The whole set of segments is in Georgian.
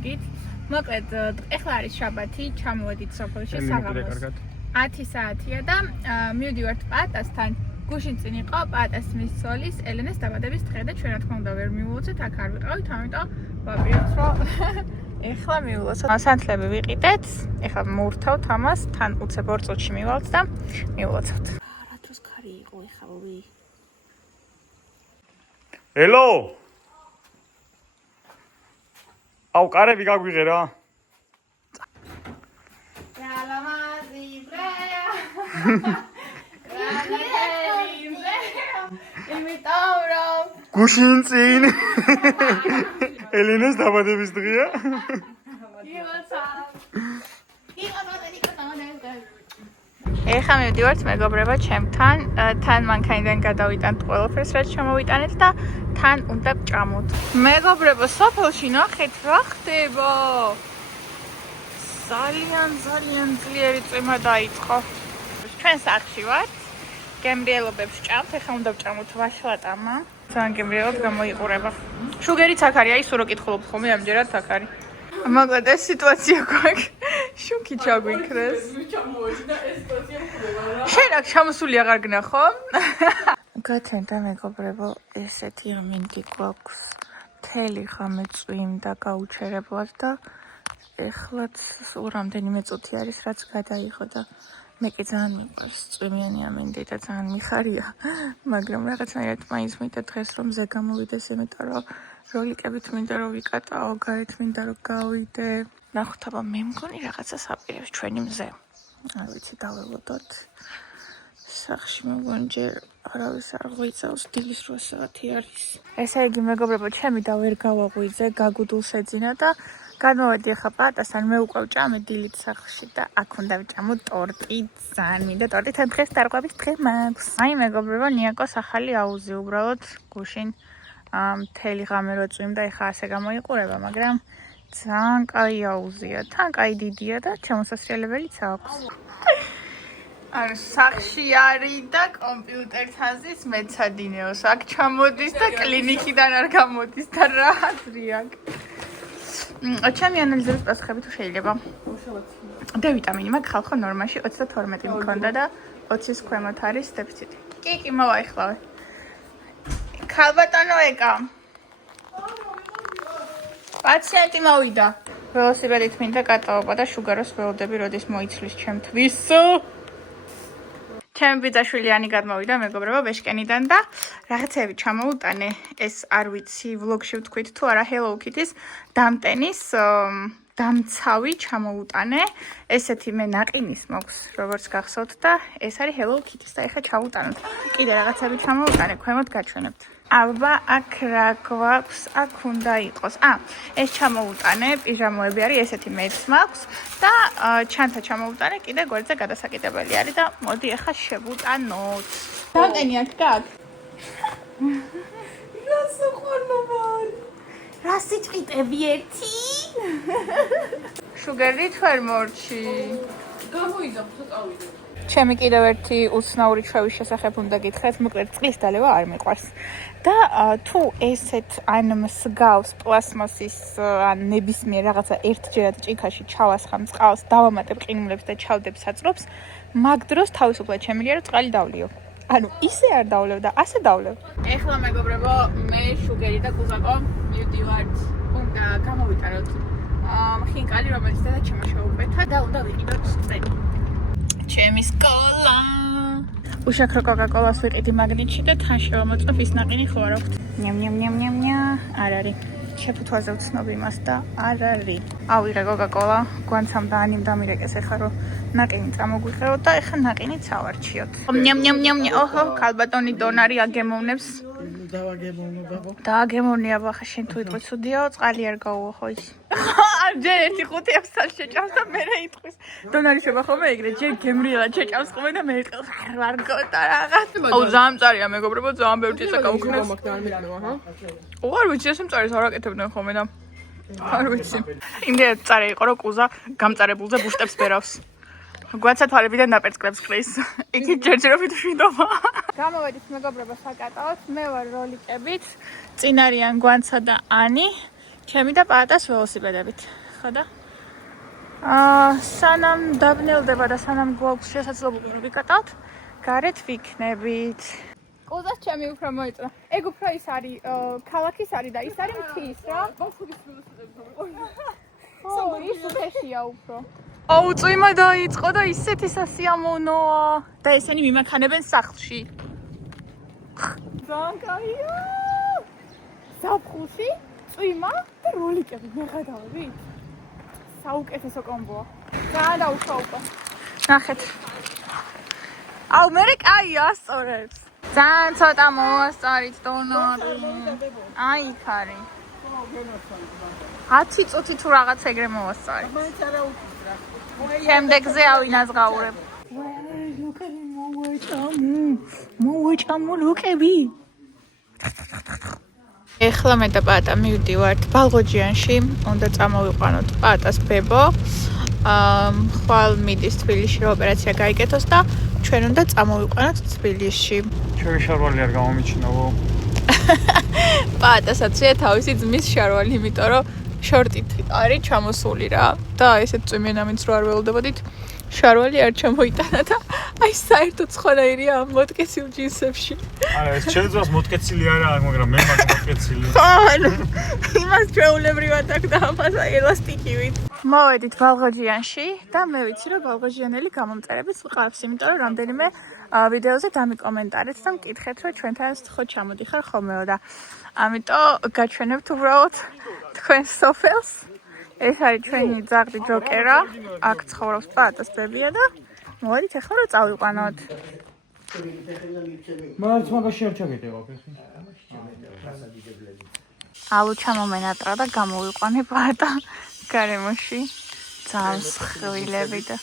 ვლოგით. მოკლედ, ეხლა არის შაბათი, ჩამოვედით სოფელში საღამოს. 10 საათია და მივდივართ პაატასთან. გუშინ წინ იყო პაატას მისწოლის ელენეს დაბადების დღე და ჩვენ რა თქმა უნდა ვერ მივულოცეთ, აქ არ ვიყავით, ამიტომ ვაპირებთ, რომ ეხლა მივულოცოთ. სანთლები ვიყიდეთ, ეხლა მოვრთავთ ამას, თან უცებ 2 წუთში მივალთ და მივულოცოთ. რა დროს ქარი იყო ეხლა ელო! აუ, კარები გაგვიღე რა. გუშინ წინ ელენას დაბადების დღეა. ეხლა მივდივართ მეგობრებო ჩემთან, თან მანქანიდან გადავიტანთ ყველაფერს რაც ჩამოვიტანეთ და თან უნდა ვჭამოთ. მეგობრებო, სოფელში ნახეთ რა ხდება. ძალიან ძლიერი წვიმა დაიწყო. ჩვენ სახლში ვართ. გემრიელობებს ჭამთ, ეხლა უნდა ვჭამოთ ვაშლატამა. ძალიან გემრიელად გამოიყურება. შუგერიც აქ არის, აი სულ რო კითხულობ ხოლმე ამჯერად აქ არის. მოკლედ ეს სიტუაცია გვაქვს. შუქი ჩაგვიქრეს. შენ აქ ჩამოსული აღარ გნახო? გათენდა მეგობრებო, ესეთი ამინდი გვაქვს. მთელი ღამე წვიმდა გაუჩერებლად და ეხლაც სულ რამდენიმე წუთი არის რაც გადაიღო და მე კი ძალიან მიყვარს წვიმიანი ამინდი და ძალიან მიხარია, მაგრამ რაღაცნაირად მაინც მინდა დღეს რომ ზე გამოვიდეს, იმიტომ რომ როლიკებით მინდა რომ ვიკატაო, გარეთ მინდა რომ გავიდე. ნახოთ, აბა მე მგონი რაღაცას აპირებს ჩვენი მზე. არ ვიცი, დაველოდოთ. სახში მეგონი ჯერ არავის არ ღვიძავს, დილის 8 საათი არის. ესე იგი მეგობრებო, ჩემი და ვერ გავაღვიძე, გაგუდულს ეძინა და გადმოვედი ახლა პაატასთან, მე უკვე ვჭამე დილით სახლში და აქ უნდა ვჭამო ტორტი, ძალიან მინდა ტორტი, თან დღეს დარღვევის დღე მაქვს. აი მეგობრებო, ნიაკოს ახალი აუზი, უბრალოდ გუშინ მთელი ღამე რო წვიმდა, ეხლა ასე გამოიყურება, მაგრამ ძალიან კაი აუზია, თან კაი დიდია და ჩამოსასრიალებელიც აქვს. ანუ სახში არის და კომპიუტერთან ზის მეცადინეოს, აქ ჩამოდის და კლინიკიდან არ გამოდის და რა აზრი აქვს. ჩემი ანალიზების პასუხები თუ შეიძლება. D ვიტამინი მაქვს ხალხო ნორმაში 22 მქონდა და 20-ის ქვემოთ არის დეფიციტი. კი, მოვაიხლავე. ქალბატონო ეკა. პაციენტი მოვიდა. ველოსიპედით მინდა კატაობა და შუგაროს ველოდები, როდის მოიცლის ჩემთვის. ჩემი ბიძაშვილი გადმოვიდა მეგობრებო ბეშკენიდან და რაღაცები ჩამოუტანე. ეს არ ვიცი, ვლოგში ვთქვით თუ არა, Hello Kitty-ს დამტენის დამცავი ჩამოუტანე. ესეთი მე ნაყინის მაქვს, როგორც გახსოვთ და ეს არის Hello Kitty-ს და ეხლა ჩავუტანოთ. კიდე რაღაცები ჩამოუტანე, ქვემოთ გაჩვენებთ. აბა, აქ რა გვაქვს? აქ უნდა იყოს. ეს ჩამოუტანე, პიჟამოები არის, ესეთი მეც მაქვს და ჩანთა ჩამოუტანე, კიდე გვერდზე გადასაკიდებელი არის და მოდი ახლა შევუტანოთ. დამტენი აქ გაქვს. რა საყვარლობარ. რა სიტყვიტები ერთი? შუგერით ვერ მორჩი. გამოიძახ, წავიდე. ჩემი კიდევ ერთი უცნაური ჩვევის შესახებ უნდა გითხრათ, მოკლედ წყლის დალევა არ მიყვარს. და თუ ესეთ ან მსგავს პლასმასის ან ნებისმიერ რაღაცა ერთჯერად ჭიქაში ჩავასხამ წყალს, დავამატებ ყინულებს და ჩავდებ საწრობს, მაგ დროს თავისუფლად შემიძლია რომ წყალი დავლიო. ანუ ისე არ დავლევ და ასე დავლევ. ეხლა მეგობრებო, მე შუგერი და კუზაკო მივდივართ. უნდა გამოვიტანოთ ხინკალი, რომელიც დედაჩემმა შეუკვეთა და უნდა ვიყიდოთ წელი. ჩემი სკოლა. უშაქრო კოკა-კოლას ვიყიდი მაგნიტში და თან შევამოწმებ ის ნაყინი ხო არ აქვს. ნიამ. არ არის. შეფუთვაზე ვცნობ იმას და არ არის. ავიღე კოკა-კოლა, გვანცამ და ანიმ დამირეკეს ეხლა რომ ნაყინი წამოგვიყევოთ და ეხლა ნაყინიც ავარჩიოთ. ნიამ. ოჰო, ქალბატონი დონარი აგემოვნებს. დააგემოვნია ბახა შენ თუ იტყვი ცუდიაო, წყალი არ გაუო ხო ის. ჯერ ერთი 5 ევსთან შეჭამს და მე იტყვის. დონარი შევა ხოლმე ეგრე, ჯერ გემრიელად შეჭამს ხოლმე და მე იტყვის არ გოტა რაღაც. აუ ძალიან მწარია მეგობრებო, ძალიან ბევრი ჭიჭა გაუქნეს. არ ვიცი, ეს მწარის არ აკეთებდნენ ხოლმე და არ ვიცი. იმდენად მწარე იყო რომ კუზა გამწარებულზე ბუშტებს ბერავს. გვაცათვალებიდან დაპერწკლებს ხრის. იქით ჯერჯერობით შვიდობა. გამოვედით მეგობრებო საკატაოდ, მე ვარ როლიკებით. წინ არიან გვანცა და ანი. ჩემი და პაატას ველოსიპედებით. ხო და? სანამ დაბნელდება და სანამ გვაქვს შესაძლებლობა რომ ვიკატავთ, გარეთ ვიქნებით. ყუზას ჩემი უფრო მოიწონა. ეგ უფრო ის არის, ქალაქის არის და ის არის მთის რა. ბავშვის ველოსიპედები ხო, ის უხეშია უფრო. აუ, წვიმა დაიწყო და ისეთი სასიამოვნოა. და ესენი მიმაქანებენ სახლში. ძალიან კაია. ზაფხულში წვიმა და როლიკები მეღადავებით. საუკეთესო კომბოა. ძალიან დაუშვა. ნახეთ. აუ, მე კაია სწორებს. ძალიან ცოტა მოვასწარით დონორი. აი, იქ არის. 10 წუთი თუ რაღაც ეგრე მოვასწარით. შემდეგზე ავინაზღაურებ. ლუკები მოვეჭამო ლუკები. ეხლა მე და პაატა მივდივართ ბალღოჯიანში, უნდა წამოვიყვანოთ პაატას ბებო. ხვალ მიდის თბილისში რომ ოპერაცია გაიგეთოს და ჩვენ უნდა წამოვიყვანოთ თბილისში. ჩვენი შარვალი არ გამომიჩინავო. პაატასაც თავისი ძმის შარვალი, იმიტომ რომ შორტით არის ჩამოსული რა. და ესეთ წვიმენამიც რო არ ველოდებოდით, შარვალი არ ჩამოიტანა და აი საერთოდ სხვანაირია ამ მოტკეცილ ჯინსებში. არა, ეს შეიძლება მოტკეცილი არა, მაგრამ მე მაგ მოტკეცილი. ანუ იმას ჩვეულებრივად აქ და ამას აი ელასტიკივით. მოვედით ბალღოჯიანში და მე ვიცი რომ ბალღოჯიანელი გამომწერებიც ყავს, იმიტომ რომ რამდენიმე ვიდეოზე დამიკომენტარეთ და მკითხეთ რომ ჩვენთან ხო ჩამოდიხარ ხოლმეო და ამიტომ გაჩვენებთ უბრალოდ თქვენ სოფელს. ეს არის ჩვენი ძაღლი ჯოკერა, აქ ცხოვრობს პაატას ბებია და მოვედით ახლა რომ წავიყვანოთ. მარც მაგაში არ ჩაგეტევა ხე. ალუ ჩამომენატრა და გამოვიყვანე პაატა გარემოში. ძალიან სხვილები და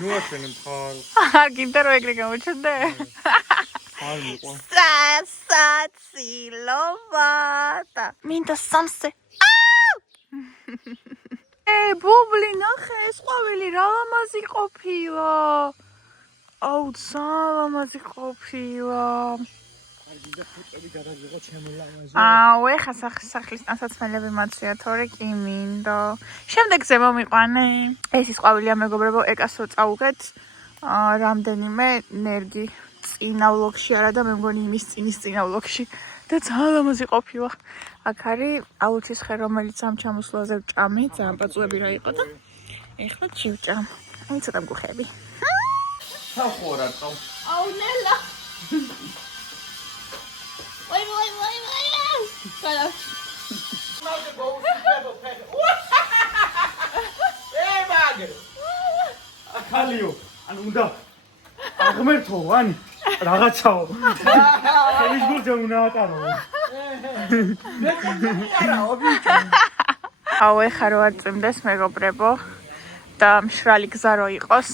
ნუაჩვენე მხარ. არ გინდა რომ ეგრე გამოჩნდე? არ მიყვა. სასაცილოა. მინდა სამსე. ბუბლი ნახე, ეს ყვავილი რა ლამაზი ყოფილა. აუ, ძალიან ლამაზი ყოფილა. აუ, ეხა სახლის ტანსაცმელები მაცვია, თორე კი მინდა. შემდეგზე მომიყვანე. ეს ის ყვავილია მეგობრებო, ეკასო წავუგეთ. რამდენიმე ნერგი წინა ვლოგში არა და მე მგონი იმის წინა ვლოგში. და ძალიან ლამაზი ყოფილა. აქ არის ალუჩის ხე, რომელიც ამ ჩამოსვლაზე ვჭამი, ძალიან პაწუები რა იყო და ეხლა ჩივჭამ. აი ცოტა მგუხები. ხახორა ყავ. აუ ნელა. ვაი. კალა. ახალიო, ან უნდა აღმერთო, ან რაღაცაო. ხელის გულზე უნდა ატარო. აუ ეხა რო არ წვიმდეს მეგობრებო და მშრალი გზა რო იყოს,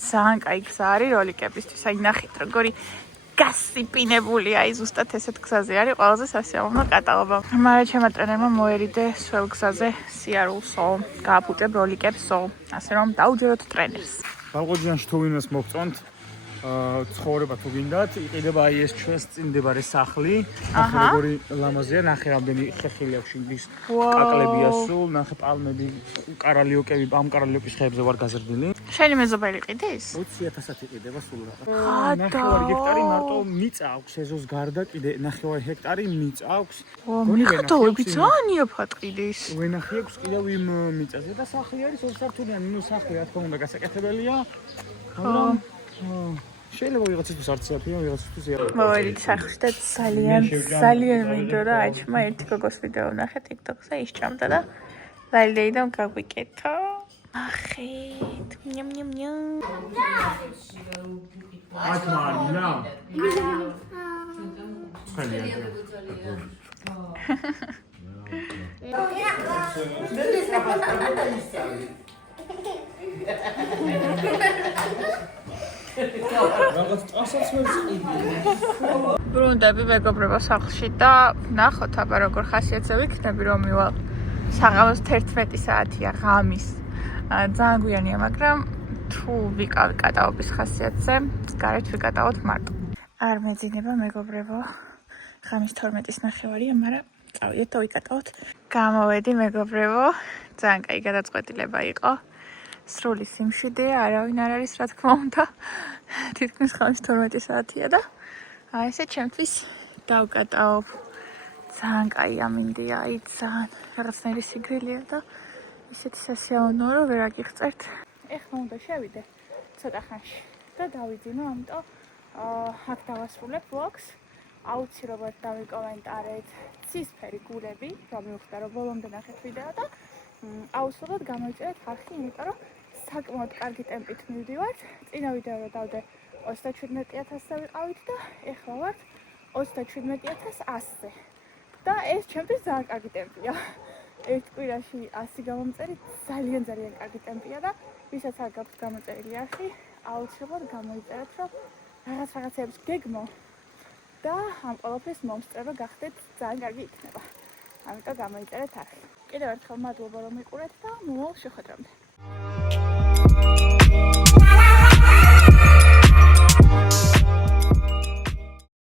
ძალიან კაი გზა არის როლიკებისთვის. აი ნახეთ როგორი გასიპინებული, აი ზუსტად ესეთ გზაზე არის ყველაზე სასიამოვნო კატალობა. მაგრამ ჩემმა ტრენერმა მოერიდე სველ გზაზე სიარულსო, გააფუჭებ როლიკებსო, ასე რომ დაუჯეროთ ტრენერს. ბალღოჯიანში თუ ვინმეს მოგწონთ ცხოვრება თუ გინდათ, იყიდება აი ეს ჩვენს წინ მდებარე სახლი. ნახე როგორი ლამაზია, ნახე რამდენი ხეხილი აქვს შიგნის. კაკლებია სულ, ნახე პალმები, კარალიოკები, ამ კარალიოკის ხეებზე ვარ გაზრდილი. შენი მეზობელი ყიდის? 20,000 იყიდება სულ რა. 9 ჰექტარი მარტო მიწა აქვს ეზოს გარდა, კიდე 9 ჰექტარი მიწა აქვს. მიხატავები ძალიან იაფად ყიდის. ვენახი აქვს კიდევ იმ მიწაზე და სახლი არის 2 სართულიანი, ნუ სახლი რა თქმა უნდა გასაკეთებელია. შეიძლება ვიღაცისთვის არც იაფია, ვიღაცისთვის იაფია. მოვედით სახლში და ძალიან მინდო რა აჩმა ერთი გოგოს ვიდეო ვნახე TikTok-ზე, ისჭამდა და ვალიდეიდან გაგვიკეთო. ახეთ, ნიამ. ათმარინა. ბრუნდები მეგობრებო სახლში და ნახოთ აბა როგორ ხასიათზე ვიქნები რომ მივალ საღამოს 11 საათია ღამის. ძალიან გვიანია, მაგრამ თუ ვიყავ კატაობის ხასიათზე, გარეთ ვიკატავოთ მარტო. არ მეძინება მეგობრებო. ღამის 12-ის ნახევარია, მაგრამ წავიდეთ და ვიკატავთ. გამოვედი მეგობრებო, ძალიან კაი გადაწყვეტილება იყო. სრული სიმშვიდეა, არავინ არ არის რა თქმა უნდა. თითქმის 5-12 საათია და ესე ჩემთვის დავკატავ. ძალიან კაი ამინდია, ძალიან რაღაცნაირი სიგრილია და ისეთი სასიამოვნოა, რომ ვერ აგიღწევთ. ეხლა უნდა შევიდე ცოტა ხანში და დავიძინო, ამიტომ აქ დავასრულებ vlogs. აუცილებლად დავიკომენტარეთ ცისფერი გულები, რომ მივხვდა რომ ბოლომდე ნახეთ ვიდეო და აუცილებლად გამოიწერეთ ხალხი, იმიტომ რომ საკმაოდ კარგი ტემპით მივდივართ. წინა ვიდეო დავდე 37000-ზე ვიყავით და ეხლა ვართ 37100-ზე. და ეს ჩემთვის ძალიან კარგი ტემპია. ერთ კვირაში 100 გამომწერი ძალიან კარგი ტემპია და ვისაც არ გაქვს გამოწერილი არხი, აუცილებლად გამოიწერეთ, რომ რაღაცებს გეგმო და ამ ყველაფერს მომსწრება გახდეთ ძალიან კარგი იქნება. ამიტომ გამოიწერეთ არხი. კიდევ ერთხელ მადლობა რომ მიყურეთ და მომავალ შეხვედრამდე.